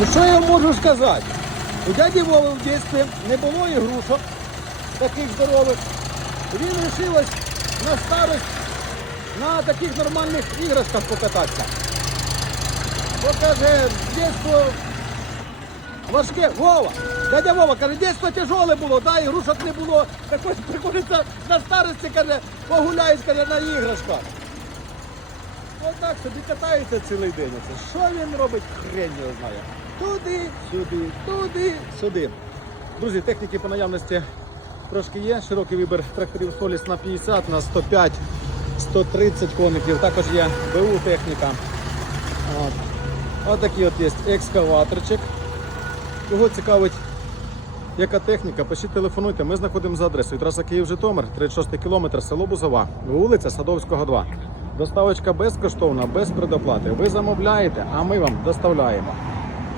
Ну що я можу сказати? У дяді Вови в дитинстві не було ігрушок таких здорових. Він вирішив на старость на таких нормальних іграшках покататися. Бо каже, дитинство важке. Вова! Дядя Вова каже, дитинство тяжеле було, да, ігрушок не було. Так ось приходиться на старості, каже, погуляють, каже, на іграшках. Отак собі катається цілий день. Що він робить, хрень його знає. Туди, сюди, туди, сюди. Друзі, техніки по наявності трошки є. Широкий вибір тракторів Соліс на 50, на 105, 130 коників. Також є БУ техніка. От. Отакий от є екскаваторчик. Кого цікавить яка техніка, пишіть телефонуйте. Ми знаходимося за адресою. Траса Київ-Житомир, 36 кілометр, село Бузова, вулиця Садовського, 2. Доставочка безкоштовна, без предоплати. Ви замовляєте, а ми вам доставляємо.